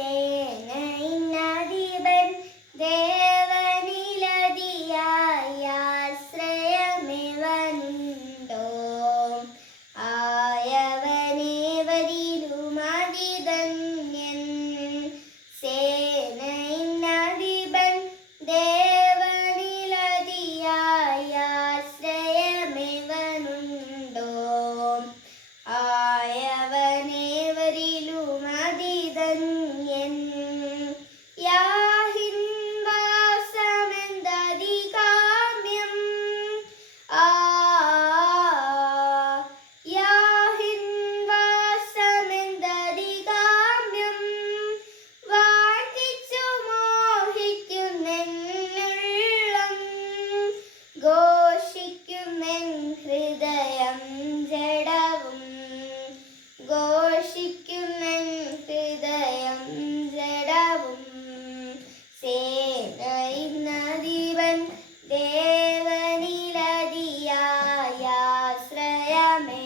സേനയിന്നധിപൻ ദേവനിലതിയായ ആശ്രയമെവനുണ്ടോ? ആയവനേവരിലുമതിധന്യൻ. സേനയിന്നധിപൻ ദേവനിലതിയായ ആശ്രയമെവനുണ്ടോ? ആയവനേവരിലുമതിധന്യൻ. യാഹിൻ വാസമെന്തധികാമ്യം. യാഹിൻ വാസമെന്തധികാമ്യം. വാഞ്ചിച്ചു മോഹിക്കുന്നെന്നുള്ളം. ഘോഷിക്കുമെൻ ഹൃദയം ജഡവും. ഘോഷിക്കുമെൻ ഹൃദയം ജഡവും. സേനയിന്നധിപൻ ദേവനിലതിയായ ആശ്രയമേ